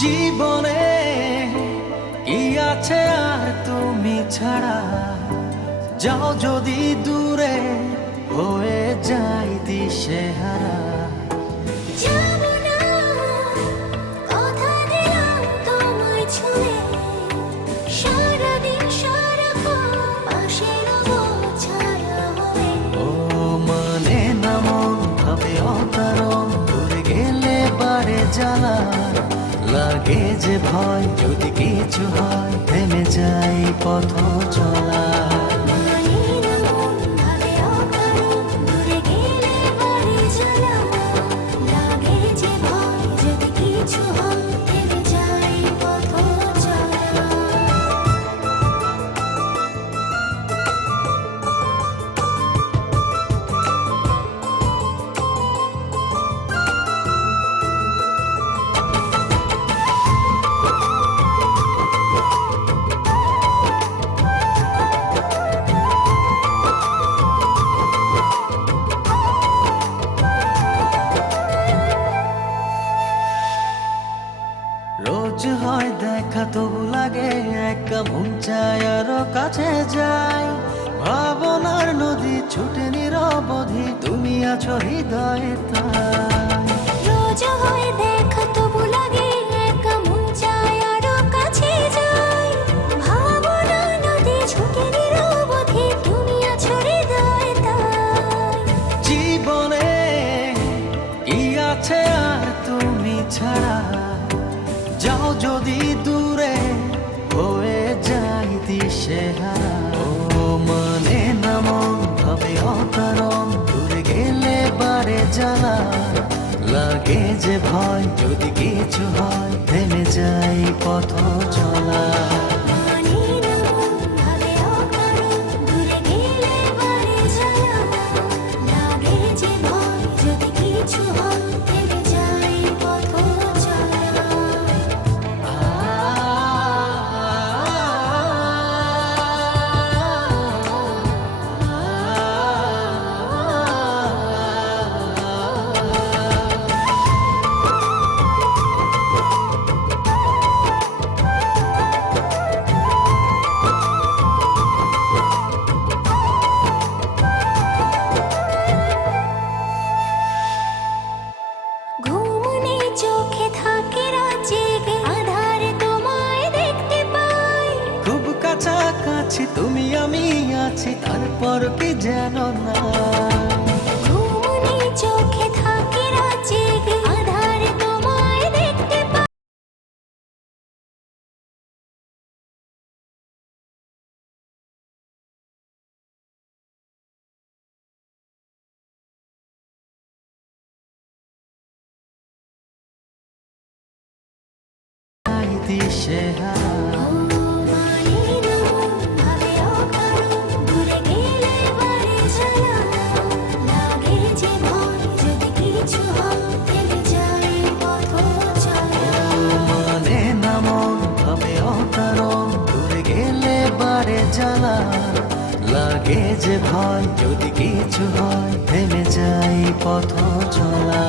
জীবনে কি আছে আর তুমি ছাড়া, যাও যদি দূরে হয়ে যাই দিশেহারা। যাবো না, কথা দিলাম তোমায় ছুঁয়ে, সারাদিন সারাক্ষণ পাশে রবো ছায়া হয়ে। ও মানে না মন ভাবে অকারণ, দূরে গেলে বাড়ে জ্বালা, লাগে যে ভয় যদি কিছু হয় থেমে যাই পথ চলা। মানে না মন ভাবে অকারণ, দূরে গেলে বাড়ে জ্বালা, লাগে যে ভয় যদি কিছু হয় থেমে যাই পথ চলা। রোজ হয় দেখা তবু লাগে একা, মন চায় আরো কাছে যাই। ভাবনার নদী ছুটে নিরবধি, তুমি আছো হৃদয়ে তাই। রোজ হয় দেখা তবু লাগে একা, মন চায় আরো কাছে যাই। ভাবনা নদী ছুটে নিরবধি, তুমি আছো হৃদয়ে তাই। জীবনে কি আছে আর তুমি ছাড়া, যাও যদি দূরে হয়ে যাই দিশেহারা। ও মানে না মন ভাবে অকারণ, দূরে গেলে বাড়ে জ্বালা, লাগে যে ভয় যদি কিছু হয় থেমে যাই পথ চলা। মানে না মন ভাবে অকারণ, দূরে গেলে বাড়ে জ্বালা, লাগে যে ভয় যদি কিছু হয় থেমে যাই পথ চলা। ঘুম নেই চোখে থাকে রাত জেগে, আঁধারে তোমায় দেখতে পাই। খুব কাছাকাছি তুমি আমি আছি, তারপর কি যেন না। ঘুম নেই চোখে থাকে রাত জেগে, আঁধারে তোমায় দেখতে পাই। দিশেহারা। ও মানে না মন ভাবে অকারণ, দূরে গেলে বাড়ে জ্বালা, লাগে যে ভয় যদি কিছু হয় থেমে যাই পথ চলা। মানে না মন ভাবে অকারণ, দূরে গেলে বাড়ে জ্বালা, লাগে যে ভয় যদি কিছু হয় থেমে যাই পথ চলা।